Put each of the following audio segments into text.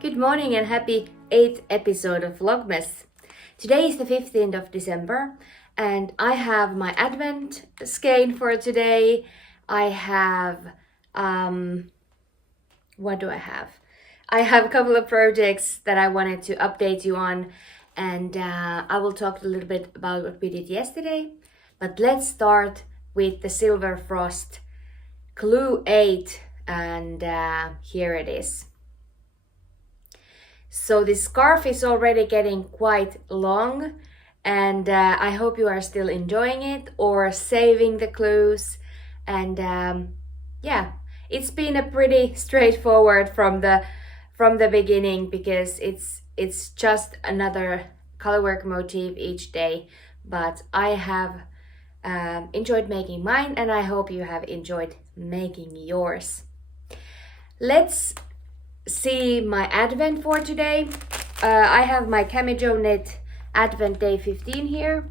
Good morning and happy 8th episode of Vlogmas. Today is the 15th of December and I have my advent skein for today. I have, what do I have? I have a couple of projects that I wanted to update you on, and I will talk a little bit about what we did yesterday. But let's start with the Silver Frost Clue 8, and here it is. So this scarf is already getting quite long, and I hope you are still enjoying it or saving the clues. And yeah, it's been a pretty straightforward from the beginning, because it's just another colorwork motif each day. But I have enjoyed making mine, and I hope you have enjoyed making yours. Let's see my advent for today. I have my Camijo Knit Advent Day 15 here.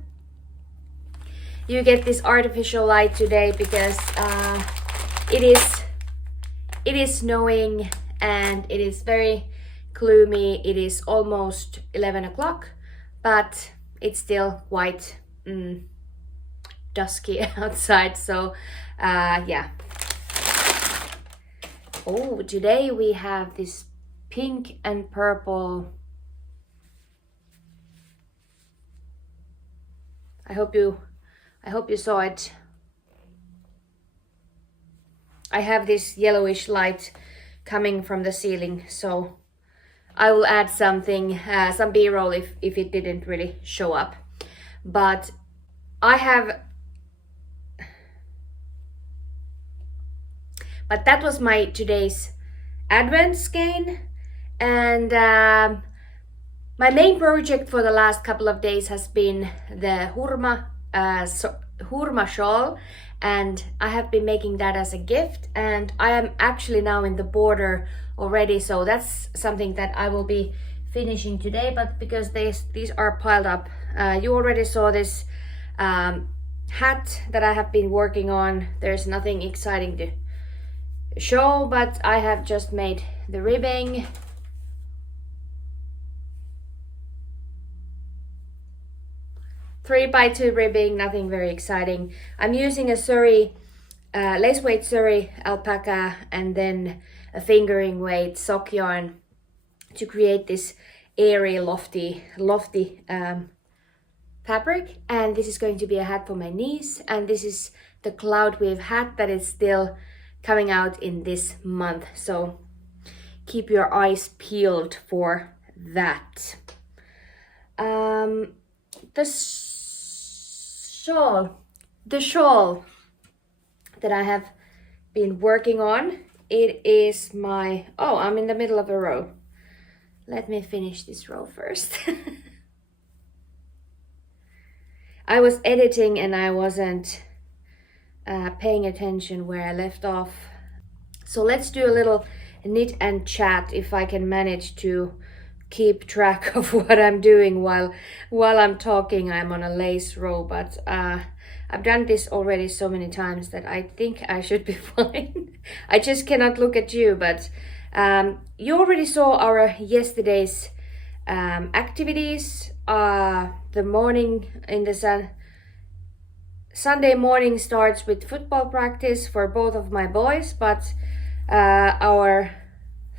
You get this artificial light today because it is snowing and it is very gloomy. It is almost 11 o'clock, but it's still quite dusky outside, so yeah. Oh, today we have this pink and purple. I hope you saw it. I have this yellowish light coming from the ceiling, so I will add something, some B-roll if it didn't really show up. But that was my today's advent skein, and my main project for the last couple of days has been the Hurma Shawl, and I have been making that as a gift, and I am actually now in the border already, so that's something that I will be finishing today. But because these are piled up, you already saw this hat that I have been working on. There's nothing exciting to show, but I have just made the ribbing. Three by 2 ribbing, nothing very exciting. I'm using a Surrey, lace weight Surrey alpaca, and then a fingering weight sock yarn to create this airy, lofty fabric. And this is going to be a hat for my niece, and this is the cloud weave hat that is still coming out in this month, so keep your eyes peeled for that. The shawl that I have been working on, it is my, I'm in the middle of a row. let me finish this row first. I was editing and I wasn't paying attention where I left off. So let's do a little knit and chat if I can manage to keep track of what I'm doing while I'm talking. I'm on a lace row, but I've done this already so many times that I think I should be fine. I just cannot look at you, but you already saw our yesterday's activities. The morning in the Sunday morning starts with football practice for both of my boys, but our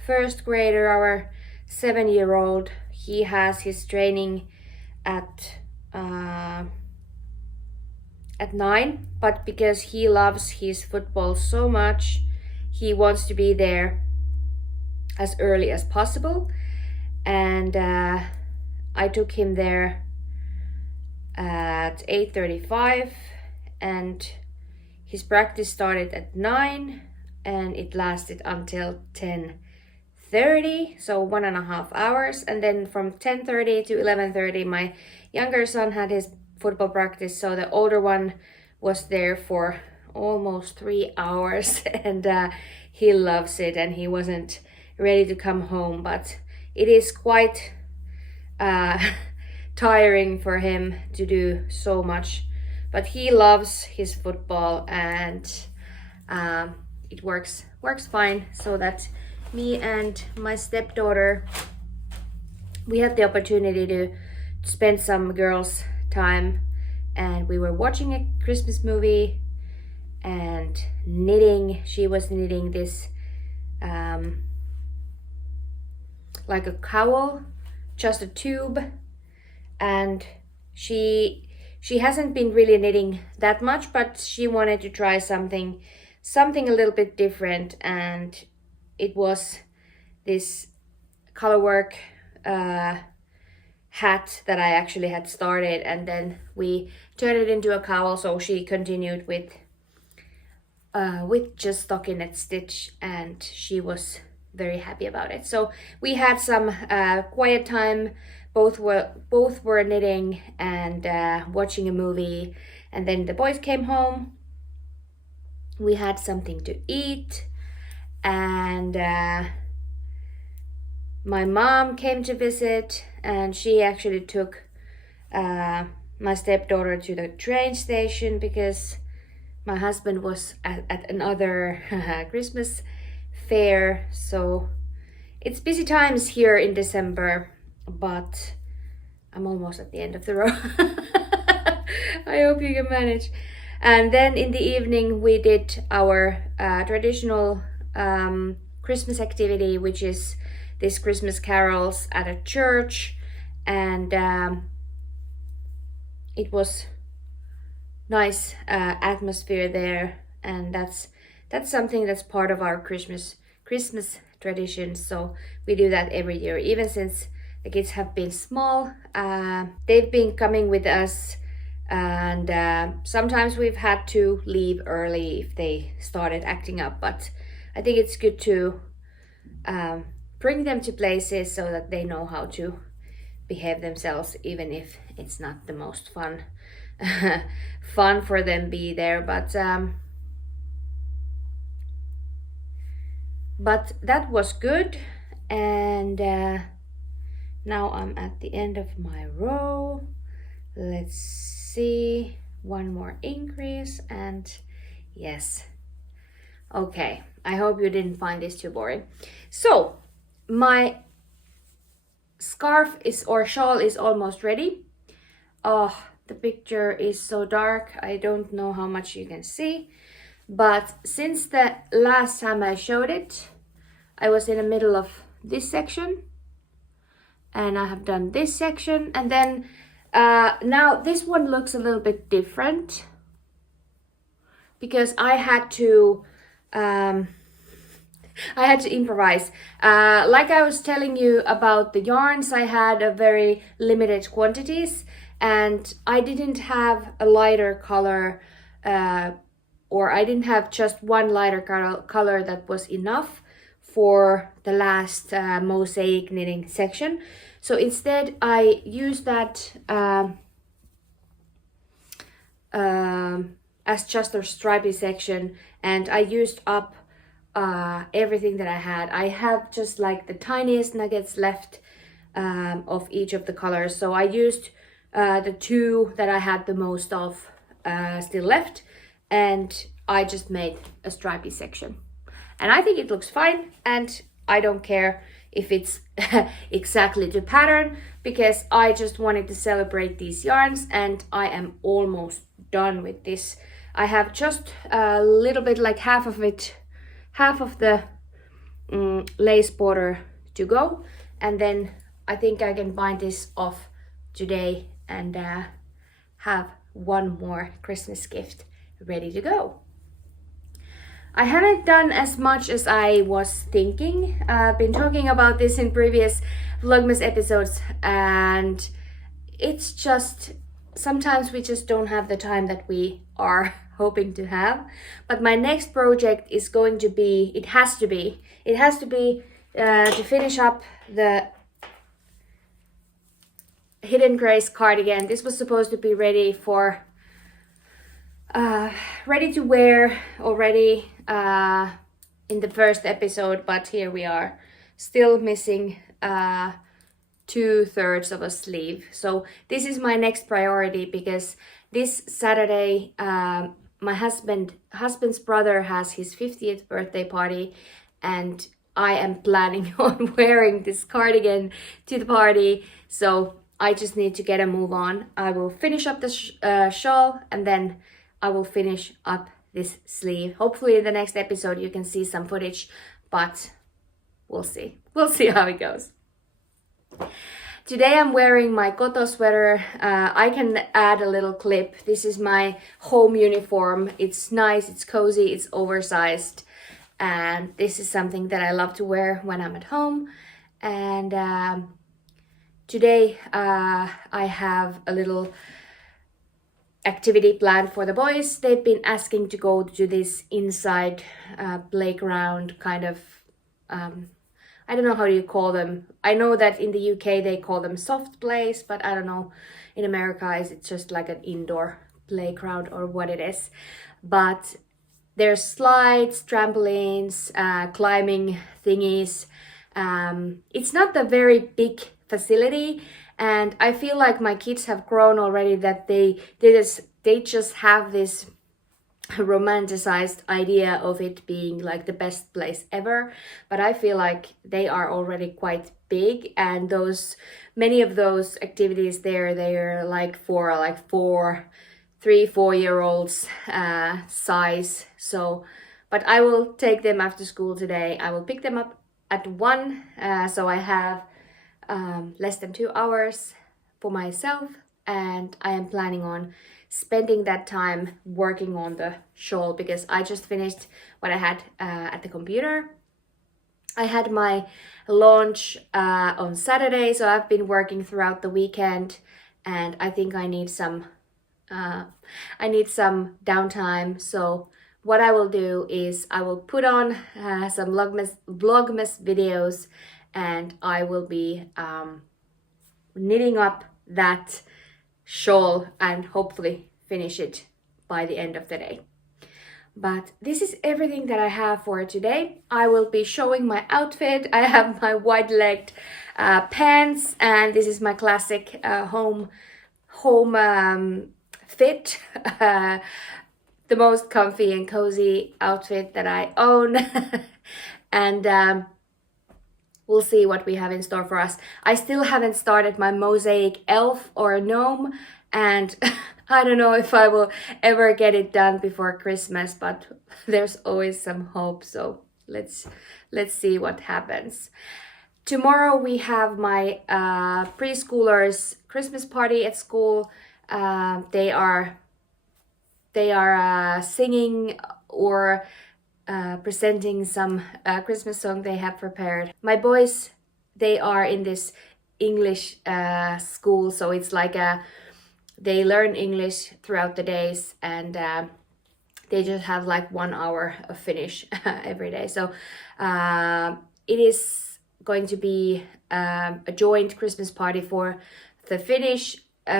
first grader, our 7-year-old, he has his training at 9, but because he loves his football so much, he wants to be there as early as possible, and I took him there at 8:35, and his practice started at 9 and it lasted until 10:30, so 1.5 hours, and then from 10:30 to 11:30 my younger son had his football practice, so the older one was there for almost 3 hours and he loves it, and he wasn't ready to come home, but it is quite tiring for him to do so much, but he loves his football, and it works fine, so that me and my stepdaughter, we had the opportunity to spend some girls' time, and we were watching a Christmas movie and knitting. She was knitting this like a cowl, just a tube, and she hasn't been really knitting that much, but she wanted to try something a little bit different, and it was this colorwork hat that I actually had started, and then we turned it into a cowl, so she continued with just stockinette stitch, and she was very happy about it. So we had some quiet time. Both were knitting and watching a movie, and then the boys came home. We had something to eat, and my mom came to visit, and she actually took my stepdaughter to the train station because my husband was at another Christmas fair. So it's busy times here in December, but I'm almost at the end of the row. I hope you can manage. And then in the evening we did our traditional Christmas activity, which is this Christmas carols at a church, and it was nice atmosphere there, and that's something that's part of our Christmas tradition. So we do that every year, even since the kids have been small. They've been coming with us, and sometimes we've had to leave early if they started acting up, but I think it's good to bring them to places so that they know how to behave themselves, even if it's not the most fun for them be there, but that was good. And now I'm at the end of my row. Let's see, one more increase, and yes, okay, I hope you didn't find this too boring. So my scarf or shawl is almost ready. Oh, the picture is so dark, I don't know how much you can see, but since the last time I showed it, I was in the middle of this section, and I have done this section, and then now this one looks a little bit different because I had to improvise. Like I was telling you about the yarns, I had a very limited quantities, and I didn't have a lighter color, or I didn't have just one lighter color that was enough for the last mosaic knitting section. So instead I used that as just a stripy section, and I used up everything that I had. I have just like the tiniest nuggets left of each of the colors, so I used the two that I had the most of still left, and I just made a stripy section, and I think it looks fine, and I don't care if it's exactly the pattern, because I just wanted to celebrate these yarns, and I am almost done with this. I have just a little bit, like half of it, half of the lace border to go, and then I think I can bind this off today and have one more Christmas gift ready to go. I haven't done as much as I was thinking. I've been talking about this in previous Vlogmas episodes, and it's just sometimes we just don't have the time that we are hoping to have. But my next project is going to be, it has to be to finish up the Hidden Grace cardigan. This was supposed to be ready for ready to wear already in the first episode, but here we are, still missing 2/3 of a sleeve. So this is my next priority, because this Saturday my husband's brother has his 50th birthday party, and I am planning on wearing this cardigan to the party, so I just need to get a move on. I will finish up the shawl, and then I will finish up this sleeve. Hopefully in the next episode you can see some footage, but we'll see. We'll see how it goes. Today I'm wearing my Koto sweater. I can add a little clip. This is my home uniform. It's nice, it's cozy, it's oversized. And this is something that I love to wear when I'm at home. And today I have a little activity planned for the boys. They've been asking to go to this inside playground kind of, I don't know how you call them. I know that in the UK they call them soft plays, but I don't know in America is it just like an indoor playground or what it is. But there's slides, trampolines, climbing thingies. It's not a very big facility, and I feel like my kids have grown already, that they just have this romanticized idea of it being like the best place ever. But I feel like they are already quite big, and many of those activities they're like for like 3-4-year-olds size. So but I will take them after school today. I will pick them up at 1, so I have less than 2 hours for myself, and I am planning on spending that time working on the shawl, because I just finished what I had at the computer. I had my launch on Saturday, so I've been working throughout the weekend, and I think I need some downtime. So what I will do is I will put on some Vlogmas videos, and I will be knitting up that shawl and hopefully finish it by the end of the day. But this is everything that I have for today. I will be showing my outfit. I have my wide-legged pants, and this is my classic home fit. The most comfy and cozy outfit that I own. And we'll see what we have in store for us. I still haven't started my mosaic elf or gnome, and I don't know if I will ever get it done before Christmas, but there's always some hope, so let's see what happens. Tomorrow we have my preschoolers' Christmas party at school. They are singing or presenting some Christmas song they have prepared. My boys, they are in this English school, so it's like they learn English throughout the days, and They just have like 1 hour of Finnish every day. So it is going to be a joint Christmas party for the Finnish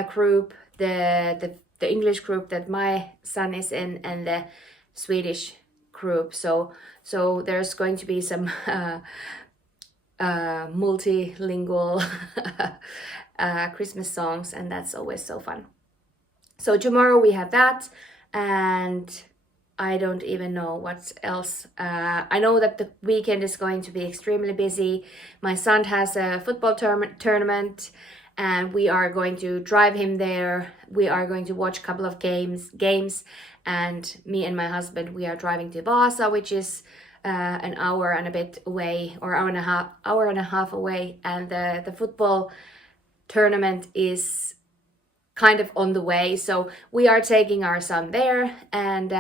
group, the English group that my son is in, and the Swedish group. So there's going to be some multilingual Christmas songs, and that's always so fun. So tomorrow we have that, and I don't even know what else. I know that the weekend is going to be extremely busy. My son has a football tournament, and we are going to drive him there. We are going to watch a couple of games, and me and my husband, we are driving to Vaasa, which is an hour and a bit away, or hour and a half away, and the football tournament is kind of on the way. So we are taking our son there, and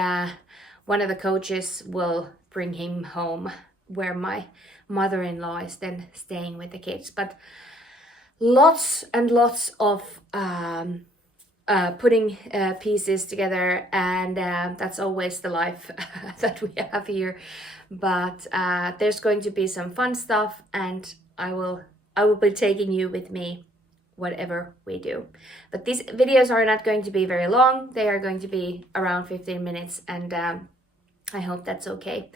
one of the coaches will bring him home, where my mother-in-law is then staying with the kids. But lots and lots of putting pieces together, and that's always the life that we have here. But there's going to be some fun stuff, and I will be taking you with me whatever we do. But these videos are not going to be very long. They are going to be around 15 minutes, and I hope that's okay.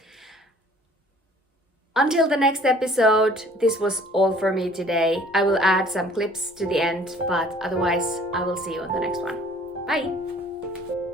Until the next episode, this was all for me today. I will add some clips to the end, but otherwise I will see you on the next one. Bye!